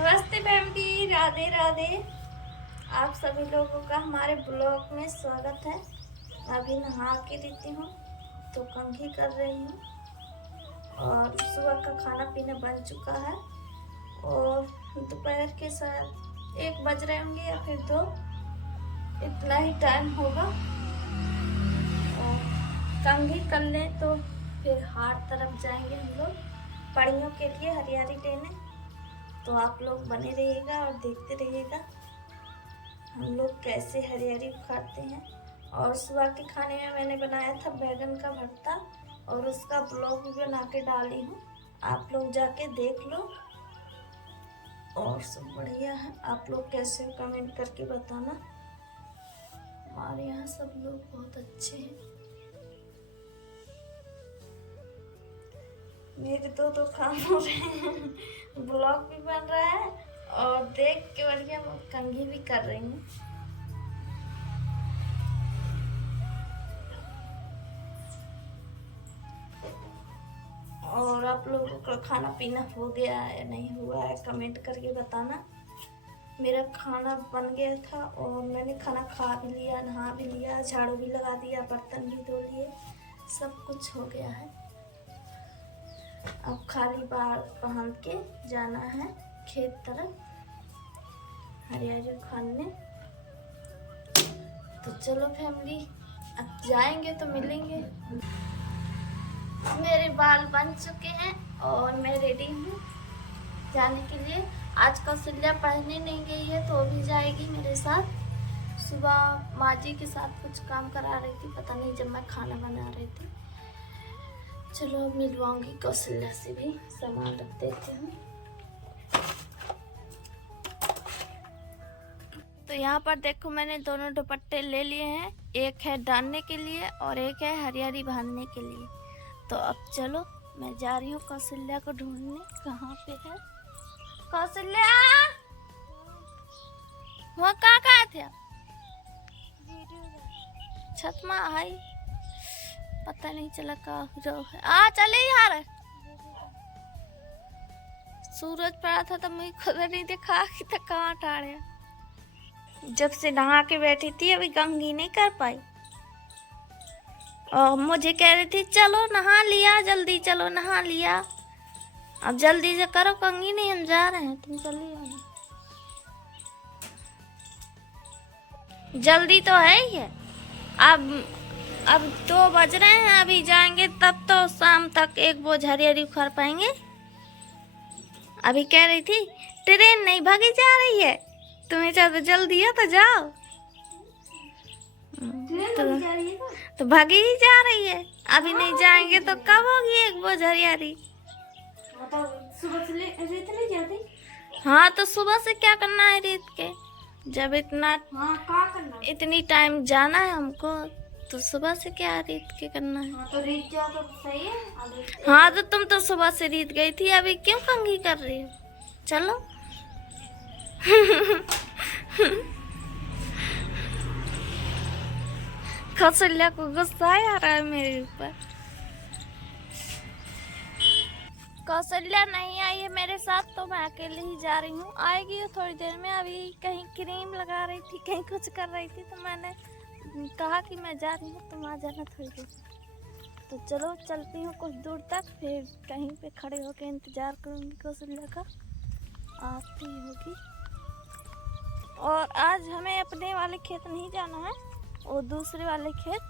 नमस्ते फैमिली, राधे राधे। आप सभी लोगों का हमारे ब्लॉग में स्वागत है। अभी नहा के देती हूँ तो कंघी कर रही हूँ और सुबह का खाना पीना बन चुका है और दोपहर के साथ 1 बज रहे होंगे या फिर 2, इतना ही टाइम होगा। और कंघी कर लें तो फिर हाट तरफ जाएंगे हम लोग पड़ियों के लिए हरियाली लेने। तो आप लोग बने रहिएगा और देखते रहिएगा हम लोग कैसे हरियाली उखाड़ते हैं। और सुबह के खाने में मैंने बनाया था बैगन का भरता और उसका ब्लॉग भी बना के डाली हूँ, आप लोग जाके देख लो। और सब बढ़िया है, आप लोग कैसे कमेंट करके बताना। हमारे यहाँ सब लोग बहुत अच्छे हैं। मेरे दो काम हो रहे हैं, ब्लॉग भी बन रहा है और देख के बढ़िया कंघी भी कर रही हूँ। और आप लोगों का खाना पीना हो गया है नहीं हुआ है कमेंट करके बताना। मेरा खाना बन गया था और मैंने खाना खा भी लिया, नहा भी लिया, झाड़ू भी लगा दिया, बर्तन भी धो लिए, सब कुछ हो गया है। अब खाली बाल पहन के जाना है खेत तरफ हरियाली खाने। तो चलो फैमिली, अब जाएंगे तो मिलेंगे। मेरे बाल बन चुके हैं और मैं रेडी हूँ जाने के लिए। आज कौशल्या पढ़ने नहीं गई है तो भी जाएगी मेरे साथ। सुबह माँ जी के साथ कुछ काम करा रही थी, पता नहीं, जब मैं खाना बना रही थी। चलो अब मिलवाऊंगी कौशल्या से भी, सामान रख देते हैं। तो यहाँ पर देखो मैंने दोनों दुपट्टे ले लिए हैं, एक है डालने के लिए और एक है हरियाली बांधने के लिए। तो अब चलो मैं जा रही हूँ कौशल्या को ढूंढने, कहाँ पे है कौशल्या। वहाँ कहाँ थे आप? छत में आई, पता नहीं चला कहाँ है। चले यार, सूरज पड़ा था तो मुझे खुद नहीं देखा कि था कहाँ टाड़े। जब से नहा के बैठी थी अभी कंघी नहीं कर पाई और मुझे कह रही थी चलो नहा लिया, जल्दी चलो नहा लिया। अब जल्दी से करो कंघी, नहीं हम जा रहे हैं, तुम चलिए। जल्दी तो है ही है, अब 2 बज रहे हैं, अभी जाएंगे तब तो शाम तक 1 बोझ हरियाली उखाड़ पाएंगे। अभी कह रही थी ट्रेन नहीं भागी जा रही है, तुम्हें चाहे जल्दी है तो जाओ। तो भागी ही जा रही है, अभी नहीं जाएंगे तो कब होगी 1 बोझ हरियाली। सुबह से रेत नहीं जाती। हाँ तो सुबह से क्या करना है रेत के, जब इतना करना, इतनी टाइम जाना है हमको, तो सुबह से क्या रेत के करना है। तो रेत जाओ तो सही है। हाँ तो तुम तो सुबह से रेत गई थी, अभी क्यों कंघी कर रही हो, चलो। कौशल्या को गुस्सा आ रहा है मेरे ऊपर। कौशल्या नहीं आई है मेरे साथ तो मैं अकेले ही जा रही हूँ, आएगी थोड़ी देर में। अभी कहीं क्रीम लगा रही थी, कहीं कुछ कर रही थी, तो मैंने कहा कि मैं जा रही हूँ, तुम आ जाना थोड़ी देर। तो चलो चलती हूँ कुछ दूर तक, फिर कहीं पे खड़े होकर इंतजार करूँगी कौशल्या का, आती होगी। और आज हमें अपने वाले खेत नहीं जाना है, वो दूसरे वाले खेत,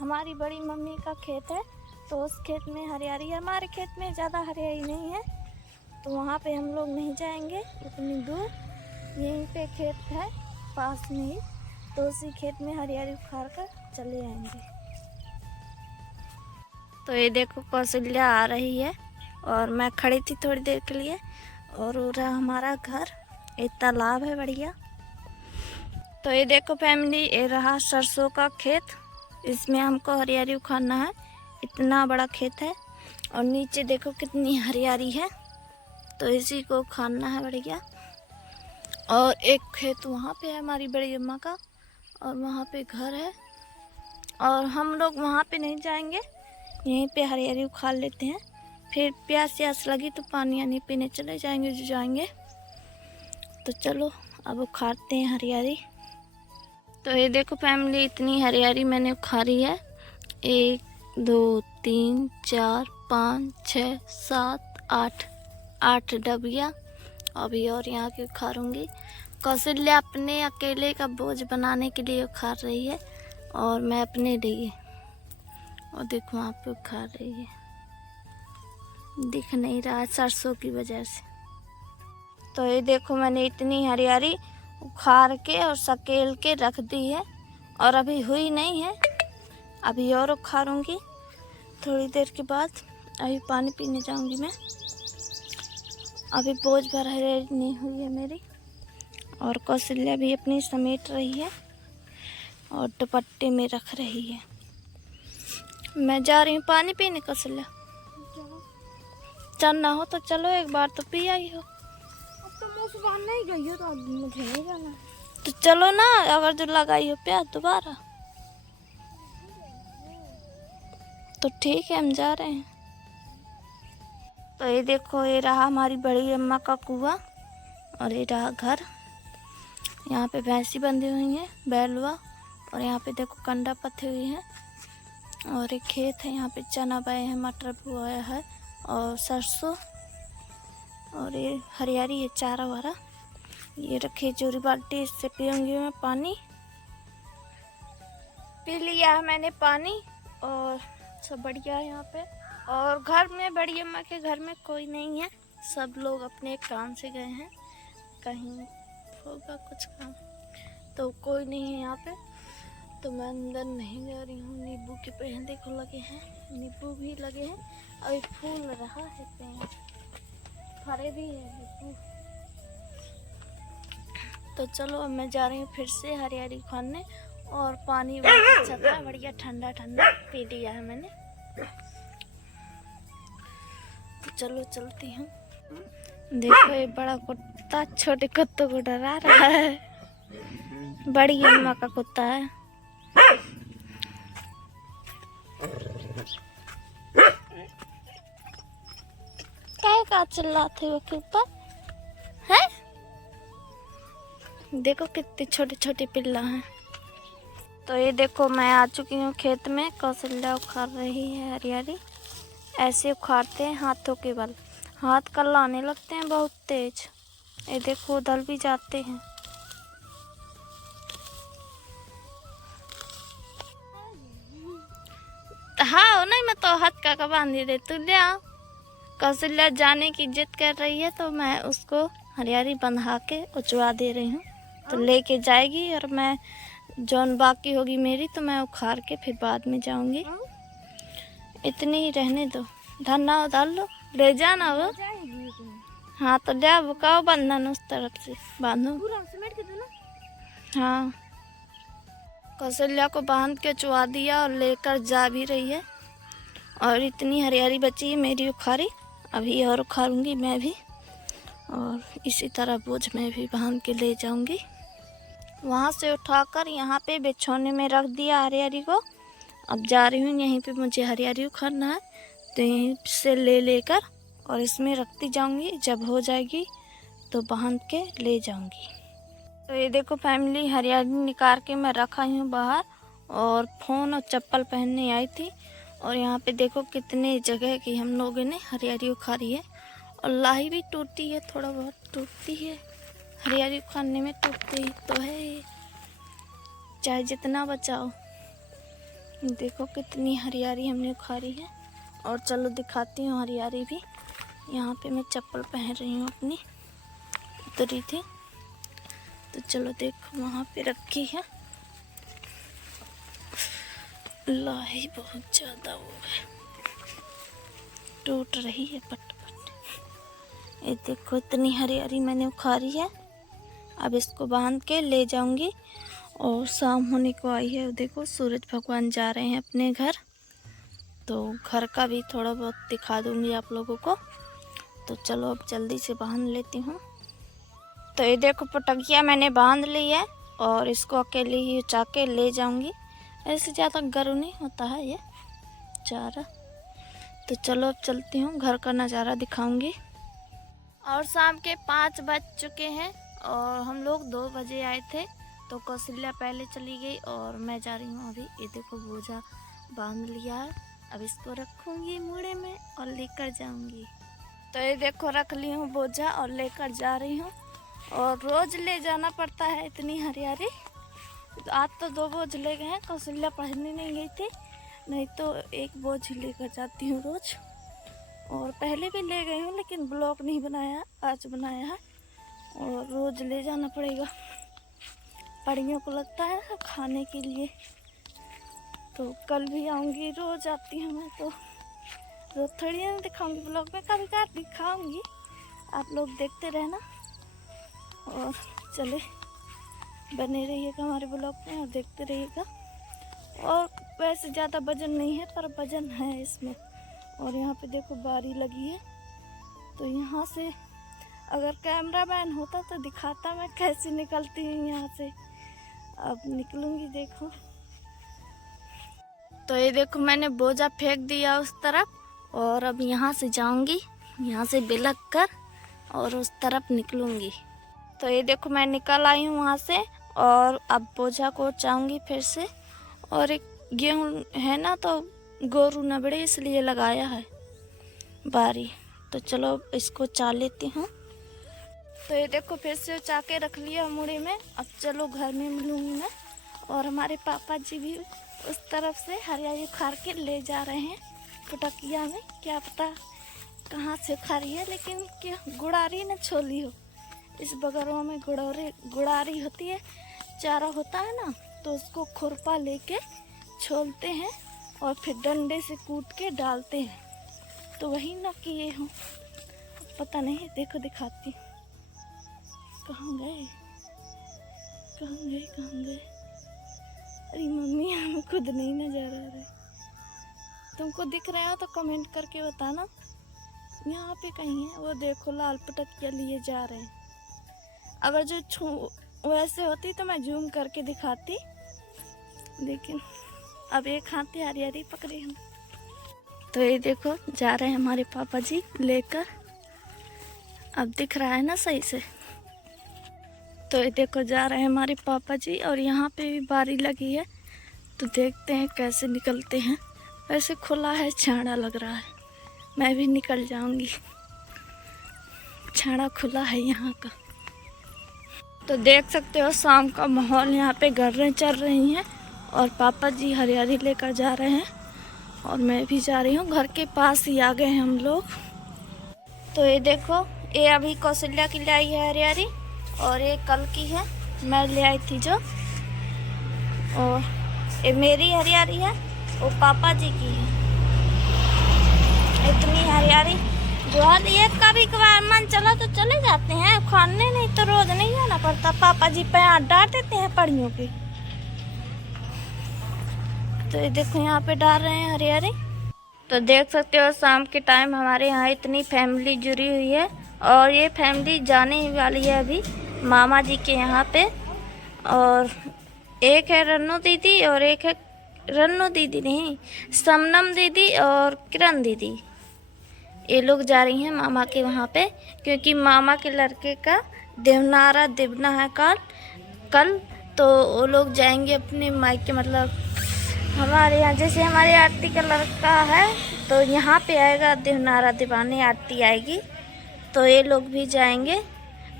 हमारी बड़ी मम्मी का खेत है, तो उस खेत में हरियाली है। हमारे खेत में ज़्यादा हरियाली नहीं है तो वहाँ पे हम लोग नहीं जाएंगे इतनी दूर, यहीं पे खेत है पास में ही, तो उसी खेत में हरियाली उखाड़ कर चले आएंगे। तो ये देखो कौशल्या आ रही है और मैं खड़ी थी थोड़ी देर के लिए। और वो रहा हमारा घर, एक तालाब है बढ़िया। तो ये देखो फैमिली, ये रहा सरसों का खेत, इसमें हमको हरियाली उखाड़ना है। इतना बड़ा खेत है और नीचे देखो कितनी हरियाली है, तो इसी को उखाड़ना है बढ़िया। और एक खेत वहाँ पे है हमारी बड़ी अम्मा का, और वहाँ पे घर है, और हम लोग वहाँ पे नहीं जाएंगे, यहीं पे हरियाली उखाड़ लेते हैं। फिर प्यास लगी तो पानी आनी पीने चले जाएंगे जो जाएंगे। तो चलो अब उखाड़ते हैं हरियाली। तो ये देखो फैमिली, इतनी हरियाली मैंने उखाड़ी है। 1 2 3 4 5 6 7 8 डबिया अभी और यहाँ की उखाड़ूंगी। कौशल्या अपने अकेले का बोझ बनाने के लिए उखाड़ रही है और मैं अपने लिए। और देखो वहाँ पे उखाड़ रही है, दिख नहीं रहा सरसों की वजह से। तो ये देखो मैंने इतनी हरियाली उखाड़ के और सकेल के रख दी है और अभी हुई नहीं है, अभी और उखाड़ूंगी थोड़ी देर के बाद। अभी पानी पीने जाऊंगी मैं, अभी बोझ भर हरियाली नहीं हुई है मेरी। और कौशल्या भी अपनी समेट रही है और दुपट्टे में रख रही है। मैं जा रही हूँ पानी पीने। कौशल्या चलना हो तो चलो, एक बार तो पी आई हो। अब तो मुँह सुबह नहीं गई हो तो अब मुझे नहीं जाना। तो चलो ना, अगर जो लगाई हो प्यास दोबारा तो ठीक है, हम जा रहे हैं। तो ये देखो, ये रहा हमारी बड़ी अम्मा का कुआं और ये रहा घर। यहाँ पे भैंसी बंधी हुई है, बैलवा, और यहाँ पे देखो कंडा पत्थी हुई है। और एक खेत है, यहाँ पे चना बोए हैं, मटर बोया है और सरसों। और ये हरियाली है, चारा वारा। ये रखी चूरी बाल्टी, इससे पीऊँगी मैं पानी। पी लिया है मैंने पानी और सब बढ़िया है यहाँ पे। और घर में बड़ी अम्मा के घर में कोई नहीं है, सब लोग अपने काम से गए हैं, कहीं होगा कुछ काम, तो कोई नहीं है यहाँ पे। तो मैं अंदर नहीं जा रही हूँ। नींबू के पेड़ देखो लगे हैं, नींबू भी लगे हैं, अभी फूल रहा है पेड़, फरे भी है नींबू। तो चलो अब मैं जा रही हूँ फिर से हरियाली खाने। और पानी बहुत अच्छा था, बढ़िया ठंडा ठंडा पी लिया है मैंने। तो चलो चलती हूँ। देखो ये बड़ा कुत्ता छोटे कुत्तों को डरा रहा है, बड़ी अम्मा का कुत्ता है। क्या चिल्लाते हो के ऊपर है? देखो कितने छोटे छोटे पिल्ला हैं। तो ये देखो मैं आ चुकी हूँ खेत में। कौशल्या उखाड़ रही है हरियाली। ऐसे उखाड़ते हैं हाथों के बल, हाथ कल्लाने लगते हैं बहुत तेज। ये देखो उधर भी जाते हैं। हाँ नहीं, मैं तो हाथ का बांधी दे, तू ले आ। कौशल्या जाने की जिद कर रही है तो मैं उसको हरियाली बंधा के उचवा दे रही हूँ। तो लेके जाएगी और मैं जौन बाकी होगी मेरी तो मैं उखाड़ के फिर बाद में जाऊंगी। इतनी ही रहने दो, धन्ना उधार लो, ले जाना वो। हाँ तो ले बुकाओ बंधन उस तरफ से बांधो। हाँ, कौशल्या को बांध के चुवा दिया और लेकर जा भी रही है। और इतनी हरियाली बची है मेरी उखाड़ी, अभी और उखाड़ूंगी मैं भी। और इसी तरह बोझ में भी बांध के ले जाऊंगी। वहाँ से उठाकर यहाँ पे बिछौने में रख दिया हरियाली को। अब जा रही हूँ, यहीं पे मुझे हरियाली उखाड़ना है तो यहीं से ले लेकर और इसमें रखती जाऊंगी। जब हो जाएगी तो बांध के ले जाऊंगी। तो ये देखो फैमिली, हरियाली निकाल के मैं रखा हूँ बाहर और फ़ोन और चप्पल पहनने आई थी। और यहाँ पे देखो कितने जगह की हम लोगों ने हरियाली उखाड़ी है। और लाही भी टूटी है, थोड़ा बहुत टूटती है, हरियाली उखाड़ने में टूटती तो है ये, चाहे जितना बचाओ। देखो कितनी हरियाली हमने उखाड़ी है। और चलो दिखाती हूँ हरियाली भी। यहाँ पे मैं चप्पल पहन रही हूँ अपनी, उतरी थी तो चलो देखो वहाँ पे रखी है। लाही बहुत ज़्यादा वो है, टूट रही है पट पट। ये देखो इतनी हरियाली मैंने उखाड़ी है। अब इसको बांध के ले जाऊंगी। और शाम होने को आई है, देखो सूरज भगवान जा रहे हैं अपने घर, तो घर का भी थोड़ा बहुत दिखा दूंगी आप लोगों को। तो चलो अब जल्दी से बांध लेती हूँ। तो ये देखो पटकिया मैंने बांध ली है और इसको अकेले ही उचा के ले जाऊंगी। ऐसे ज़्यादा गर्म नहीं होता है ये चारा। तो चलो अब चलती हूँ, घर का नज़ारा दिखाऊंगी। और शाम के 5 बज चुके हैं और हम लोग 2 बजे आए थे, तो कौशल्या पहले चली गई और मैं जा रही हूँ अभी। ये देखो बोझा बांध लिया है, अब इसको रखूँगी मूड़े में और लेकर जाऊँगी। तो ये देखो रख ली हूँ बोझा और लेकर जा रही हूँ। और रोज़ ले जाना पड़ता है इतनी हरियाली। तो आज तो 2 बोझ ले गए हैं, कौशल्या पढ़ने नहीं गई थी, नहीं तो 1 बोझ ही लेकर जाती हूँ रोज़। और पहले भी ले गई हूँ लेकिन ब्लॉग नहीं बनाया, आज बनाया है। और रोज़ ले जाना पड़ेगा, पड़ियों को लगता है ना खाने के लिए। तो कल भी आऊँगी, रोज़ आती हूँ मैं, तो रोज़ थोड़ी ना दिखाऊँगी ब्लॉग में, कभी कभार दिखाऊँगी, आप लोग देखते रहना। और चले बने रहिएगा हमारे ब्लॉग में और देखते रहिएगा। और वैसे ज़्यादा वजन नहीं है पर वजन है इसमें। और यहाँ पे देखो बारी लगी है, तो यहाँ से अगर कैमरा मैन होता तो दिखाता मैं कैसे निकलती हूँ यहाँ से। अब निकलूँगी देखो। तो ये देखो मैंने बोझा फेंक दिया उस तरफ और अब यहाँ से जाऊँगी, यहाँ से बिलक कर और उस तरफ निकलूँगी। तो ये देखो मैं निकल आई हूँ वहाँ से और अब बोझा को चाहूँगी फिर से। और एक गेहूँ है ना, तो गोरू नबड़े इसलिए लगाया है बारी, तो चलो इसको चा लेती हूँ। तो ये देखो फिर से चा के रख लिया मुड़े में। अब चलो घर में मिलूँगी मैं। और हमारे पापा जी भी उस तरफ से हरियाली उखाड़ के ले जा रहे हैं फुटकिया में, क्या पता कहाँ से उखाड़ी है, लेकिन क्या गुड़ारी न छोली हो। इस बगरों में गुड़ारी होती है, चारा होता है ना, तो उसको खुरपा लेके छोलते हैं और फिर डंडे से कूट के डालते हैं। तो वही ना किए हूँ, पता नहीं, देखो दिखाती। कहाँ गए कहाँ गए कहाँ गए? अरे मम्मी हमें खुद नहीं नजर आ रहे। तुमको दिख रहे हो तो कमेंट करके बताना। यहाँ पे कहीं है, वो देखो लाल पटकिया लिए जा रहे हैं। अगर जो वैसे होती तो मैं जूम करके दिखाती, लेकिन अब एक हाथ हरियाली पकड़ी हम। तो ये देखो जा रहे हैं हमारे पापा जी लेकर। अब दिख रहा है ना सही से? तो ये देखो जा रहे हैं हमारे पापा जी और यहाँ पे भी बारी लगी है, तो देखते हैं कैसे निकलते हैं। वैसे खुला है, छाड़ा लग रहा है, मैं भी निकल जाऊंगी, छाड़ा खुला है यहाँ का। तो देख सकते हो शाम का माहौल, यहाँ पे गर्रें चल रही हैं और पापा जी हरियाली लेकर जा रहे हैं और मैं भी जा रही हूँ। घर के पास ही आ गए हम लोग। तो ये देखो, ये अभी कौशल्या की लाई है हरियाली और ये कल की है, मैं ले आई थी जो। और ये मेरी हरियाली है, वो पापा जी की है। इतनी हरियाली जो है, कभी कभार मन चला तो चले जाते हैं खाने, नहीं तो रोज नहीं जाना पड़ता। पापा जी पैर डाल देते हैं पड़ियों के। तो ये देखो यहाँ पे डाल रहे हैं हरियाली। तो देख सकते हो शाम के टाइम हमारे यहाँ इतनी फैमिली जुड़ी हुई है और ये फैमिली जाने ही वाली है अभी मामा जी के यहाँ पे। और एक है रन्नू दीदी और एक है रन्नू दीदी नहीं, समनम दीदी और किरण दीदी। ये लोग जा रही हैं मामा के वहाँ पे, क्योंकि मामा के लड़के का देवनारा देवना है कल, तो वो लोग जाएंगे अपने मायके। मतलब हमारे यहाँ जैसे हमारे आरती का लड़का है तो यहाँ पे आएगा देवनारा दिवाने, आरती आएगी, तो ये लोग भी जाएंगे।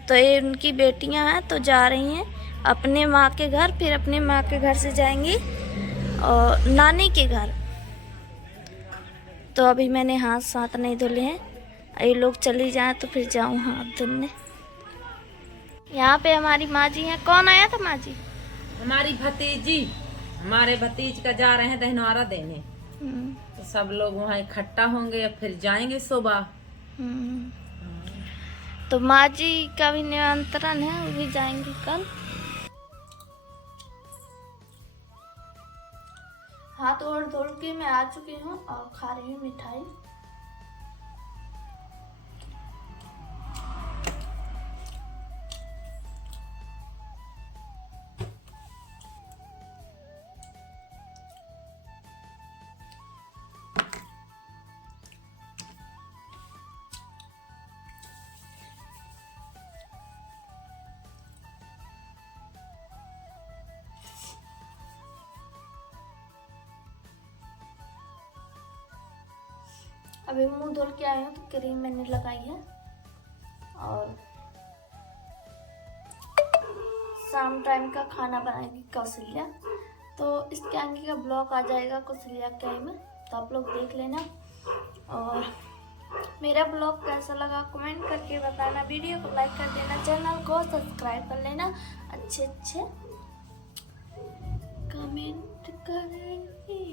तो ये उनकी बेटियां हैं तो जा रही हैं अपने माँ के घर, फिर अपने माँ के घर से जाएंगी और नानी के घर। तो अभी मैंने हाथ साथ नहीं धुले हैं, ये लोग चली जाएं तो फिर जाऊँ हाथ धुलने। यहाँ पे हमारी माँ जी हैं। कौन आया था माँ जी? हमारी भतीजी, हमारे भतीज का जा रहे हैं दहनवारा देने, तो सब लोग वहाँ इकट्ठा होंगे और फिर जाएंगे सुबह। तो माँ जी का भी निमंत्रण है, वो भी जाएंगी कल। हाथ और धुल के मैं आ चुकी हूँ और खा रही हूँ मिठाई। अभी मुंह धुल के आई हूँ तो क्रीम मैंने लगाई है और शाम टाइम का खाना बनाएगी कौशल्या। तो इसके आगे का ब्लॉग आ जाएगा कौशल्या के में, तो आप लोग देख लेना। और मेरा ब्लॉग कैसा लगा कमेंट करके बताना, वीडियो को लाइक कर देना, चैनल को सब्सक्राइब कर लेना, अच्छे कमेंट करेंगे।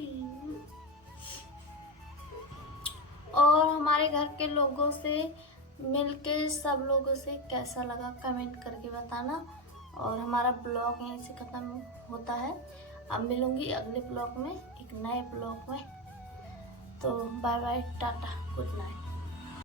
और हमारे घर के लोगों से मिलके सब लोगों से कैसा लगा कमेंट करके बताना। और हमारा ब्लॉग यहीं से ख़त्म होता है। अब मिलूंगी अगले ब्लॉग में, एक नए ब्लॉग में। तो bye bye, tata, good night.